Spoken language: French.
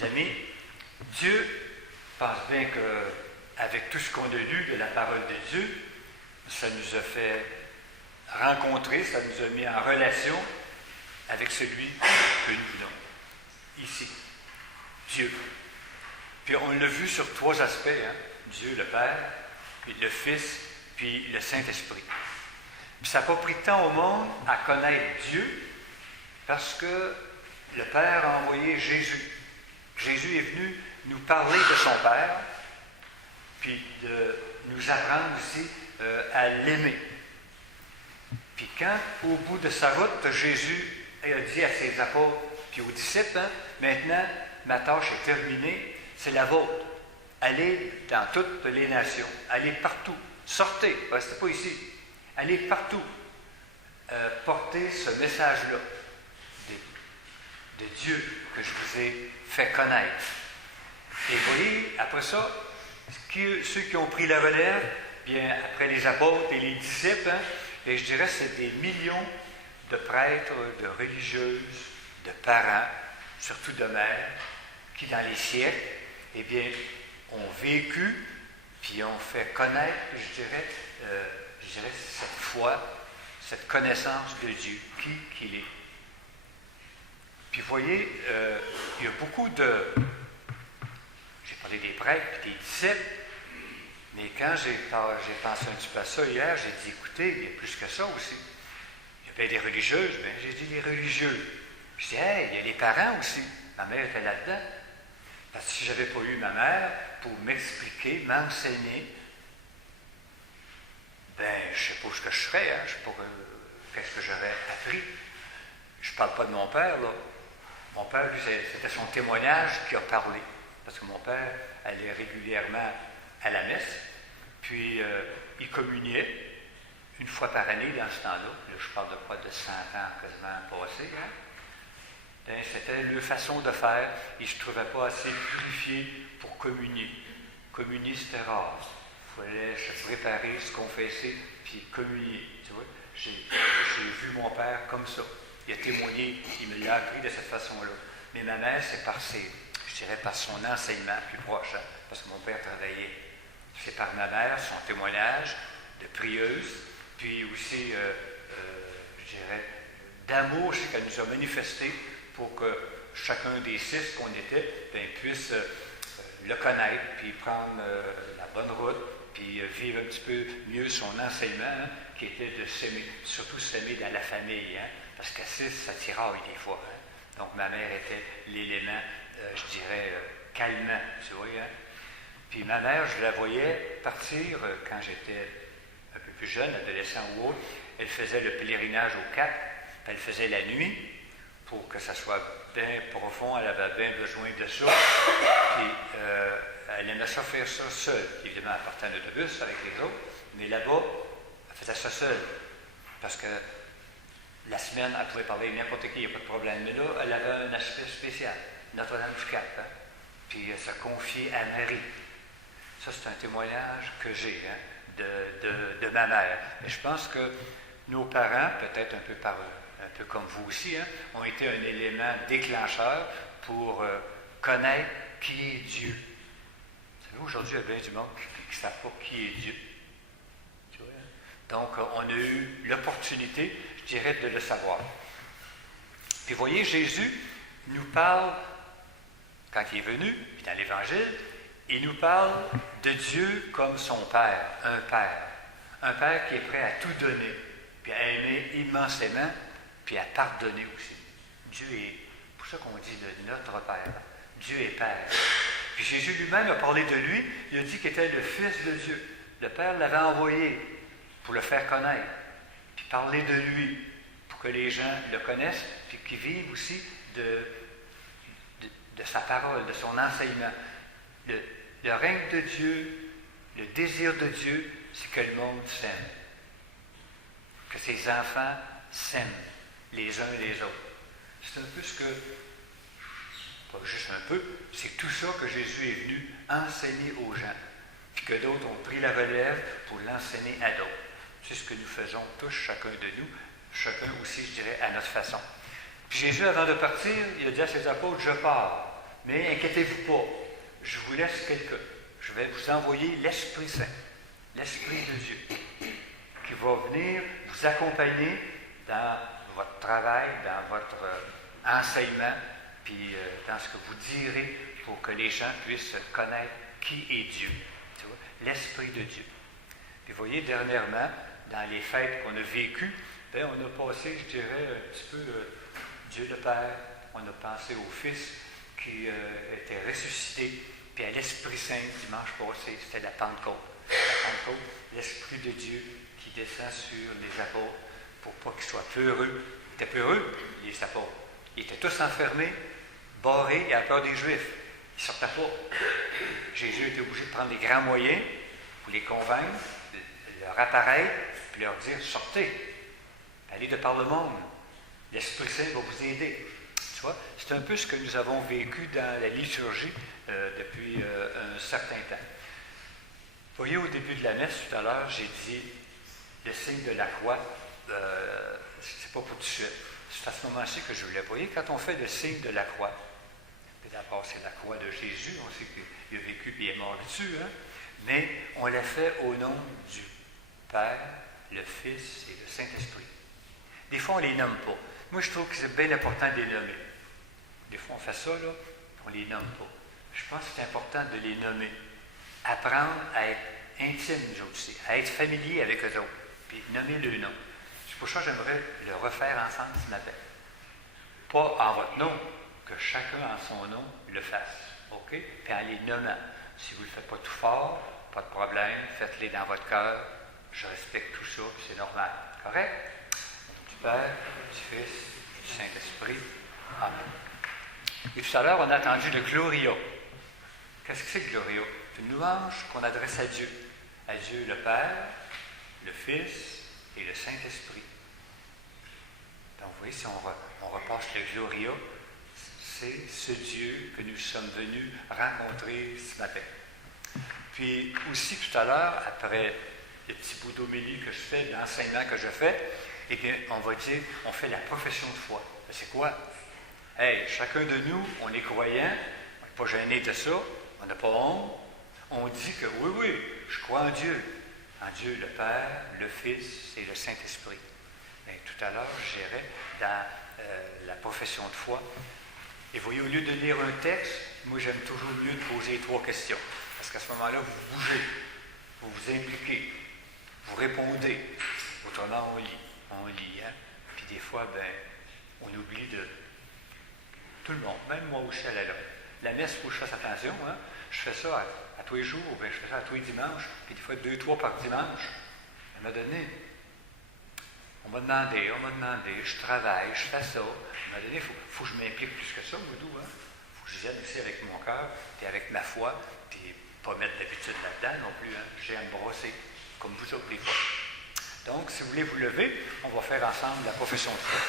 Mes amis, Dieu pense bien qu'avec tout ce qu'on a lu de la parole de Dieu, ça nous a fait rencontrer, ça nous a mis en relation avec celui que nous voulons, ici, Dieu. Puis on l'a vu sur 3 aspects, hein? Dieu le Père, puis le Fils, puis le Saint-Esprit. Puis ça n'a pas pris de temps au monde à connaître Dieu, parce que le Père a envoyé Jésus. Jésus est venu nous parler de son Père, puis de nous apprendre aussi à l'aimer. Puis quand, au bout de sa route, Jésus a dit à ses apôtres, puis aux disciples, hein, maintenant, ma tâche est terminée, c'est la vôtre. Allez dans toutes les nations, allez partout, sortez, restez pas ici, allez partout, portez ce message-là de Dieu que je vous ai fait connaître. Et vous voyez, après ça, ceux qui ont pris la relève, bien après les apôtres et les disciples, hein, et je dirais que c'est des millions de prêtres, de religieuses, de parents, surtout de mères, qui dans les siècles, eh bien, ont vécu, puis ont fait connaître, je dirais cette foi, cette connaissance de Dieu, qu'il est. Puis vous voyez, il y a beaucoup de... J'ai parlé des prêtres et des disciples, mais quand j'ai pensé un petit peu à ça hier, j'ai dit, écoutez, il y a plus que ça aussi. Il y a bien des religieuses, bien, j'ai dit les religieux. Je dis, hey, il y a les parents aussi. Ma mère était là-dedans. Parce que si je n'avais pas eu ma mère pour m'expliquer, m'enseigner, ben, je ne sais pas ce que je serais, hein, je ne sais pas qu'est-ce que j'aurais appris. Je ne parle pas de mon père, là. Mon père, lui, c'était son témoignage qui a parlé. Parce que mon père allait régulièrement à la messe, puis il communiait une fois par année dans ce temps-là. Là, je parle de quoi? De 100 ans quasiment passés, hein? Ben, c'était leur façon de faire. Ils ne se trouvaient pas assez purifiés pour communier. Communier, c'était rare. Il fallait se préparer, se confesser, puis communier. Tu vois? J'ai vu mon père comme ça. Il a témoigné, il me l'a appris de cette façon-là. Mais ma mère, c'est par son enseignement plus proche, hein, parce que mon père travaillait. C'est par ma mère, son témoignage de prieuse, puis aussi, je dirais, d'amour qu'elle nous a manifesté pour que chacun des 6 qu'on était bien, puisse le connaître, puis prendre la bonne route, puis vivre un petit peu mieux son enseignement, hein, qui était de s'aimer, surtout s'aimer dans la famille, hein, parce qu'à 6, ça tiraille des fois. Hein. Donc ma mère était l'élément, je dirais, calmant, tu vois. Hein. Puis ma mère, je la voyais partir quand j'étais un peu plus jeune, adolescent ou autre. Elle faisait le pèlerinage au Cap, elle faisait la nuit, pour que ça soit bien profond, elle avait bien besoin de ça. Puis elle aimait ça faire ça seule. Évidemment, elle partait en autobus avec les autres, mais là-bas, elle faisait ça seule. Parce que la semaine, elle pouvait parler à n'importe qui, il n'y a pas de problème. Mais là, elle avait un aspect spécial, Notre-Dame du Cap. Hein? Puis elle se confiait à Marie. Ça, c'est un témoignage que j'ai, hein, de ma mère. Et je pense que nos parents, peut-être un peu comme vous aussi, hein, ont été un élément déclencheur pour connaître qui est Dieu. Vous savez, aujourd'hui, il y a bien du monde qui ne savent pas qui est Dieu. Tu vois, hein? Donc, on a eu l'opportunité, je dirais, de le savoir. Puis, vous voyez, Jésus nous parle, quand il est venu, puis dans l'Évangile, il nous parle de Dieu comme son Père, un Père. Un Père qui est prêt à tout donner, puis à aimer immensément, puis à pardonner aussi. Dieu est, pour ça qu'on dit de notre Père. Dieu est Père. Puis Jésus lui-même a parlé de lui, il a dit qu'il était le Fils de Dieu. Le Père l'avait envoyé pour le faire connaître, puis parler de lui, pour que les gens le connaissent, puis qu'ils vivent aussi de sa parole, de son enseignement. Le règne de Dieu, le désir de Dieu, c'est que le monde s'aime. Que ses enfants s'aiment les uns les autres. C'est un peu ce que, pas juste un peu, c'est tout ça que Jésus est venu enseigner aux gens. Puis que d'autres ont pris la relève pour l'enseigner à d'autres. C'est ce que nous faisons tous, chacun de nous, chacun aussi, je dirais, à notre façon. Puis Jésus, avant de partir, il a dit à ses apôtres, je pars. Mais inquiétez-vous pas, je vous laisse je vais vous envoyer l'Esprit Saint, l'Esprit de Dieu, qui va venir vous accompagner dans votre travail, dans votre enseignement, puis dans ce que vous direz pour que les gens puissent connaître qui est Dieu. Tu vois, l'Esprit de Dieu. Puis vous voyez, dernièrement, dans les fêtes qu'on a vécues, bien, on a passé, je dirais, un petit peu Dieu le Père, on a pensé au Fils qui était ressuscité, puis à l'Esprit Saint, dimanche passé, c'était la Pentecôte. La Pentecôte, l'Esprit de Dieu qui descend sur les apôtres pour pas qu'ils soient peureux. Ils étaient peureux, les apôtres. Ils étaient tous enfermés, barrés à la peur des Juifs. Ils ne sortaient pas. Jésus était obligé de prendre les grands moyens pour les convaincre, leur apparaître, puis leur dire, sortez, allez de par le monde. L'Esprit Saint va vous aider. Tu vois, c'est un peu ce que nous avons vécu dans la liturgie depuis un certain temps. Vous voyez, au début de la messe, tout à l'heure, j'ai dit le signe de la croix, c'est pas pour tout de suite. C'est à ce moment-ci que je voulais. Vous voyez, quand on fait le signe de la croix, d'abord c'est la croix de Jésus, on sait qu'il a vécu et il est mort dessus, hein? Mais on l'a fait au nom du Père, le Fils et le Saint-Esprit. Des fois, on ne les nomme pas. Moi, je trouve que c'est bien important de les nommer. Des fois, on fait ça, là, on ne les nomme pas. Je pense que c'est important de les nommer. Apprendre à être intime, nous aussi, à être familier avec eux autres, puis nommer le nom. C'est pour ça que j'aimerais le refaire ensemble ce matin. Pas en votre nom, que chacun en son nom le fasse. OK? Puis en les nommant. Si vous ne le faites pas tout fort, pas de problème, faites-les dans votre cœur. Je respecte tout ça, puis c'est normal. Correct? Du Père, du Fils, du Saint-Esprit. Amen. Et tout à l'heure, on a entendu le Gloria. Qu'est-ce que c'est le Gloria? C'est une louange qu'on adresse à Dieu. À Dieu le Père, le Fils et le Saint-Esprit. Donc, vous voyez, si on repasse le Gloria, c'est ce Dieu que nous sommes venus rencontrer ce matin. Puis aussi tout à l'heure, après le petit bout d'homélie que je fais, l'enseignement que je fais, eh bien, on va dire, on fait la profession de foi. C'est quoi? Hey, chacun de nous, on est croyant, on n'est pas gêné de ça, on n'a pas honte. On dit que oui, je crois en Dieu le Père, le Fils et le Saint-Esprit. Bien, tout à l'heure, j'irai dans la profession de foi. Et vous voyez, au lieu de lire un texte, moi j'aime toujours mieux de poser 3 questions. Parce qu'à ce moment-là, vous bougez, vous vous impliquez, vous répondez. Autrement, on lit. Hein? Puis des fois, on oublie de tout le monde, même moi aussi à la lettre. La messe, il faut que je fasse attention. Hein? Je fais ça à tous les jours, je fais ça à tous les dimanches, puis des fois 2, 3 par dimanche. À un moment donné, on m'a demandé, je travaille, je fais ça. À un moment donné, il faut que je m'implique plus que ça, Moudou. Il faut que je vienne ici avec mon cœur, puis avec ma foi, puis pas mettre d'habitude là-dedans non plus. Hein. J'ai à me brosser, comme vous autres les fois. Donc, si vous voulez vous lever, on va faire ensemble la profession de foi.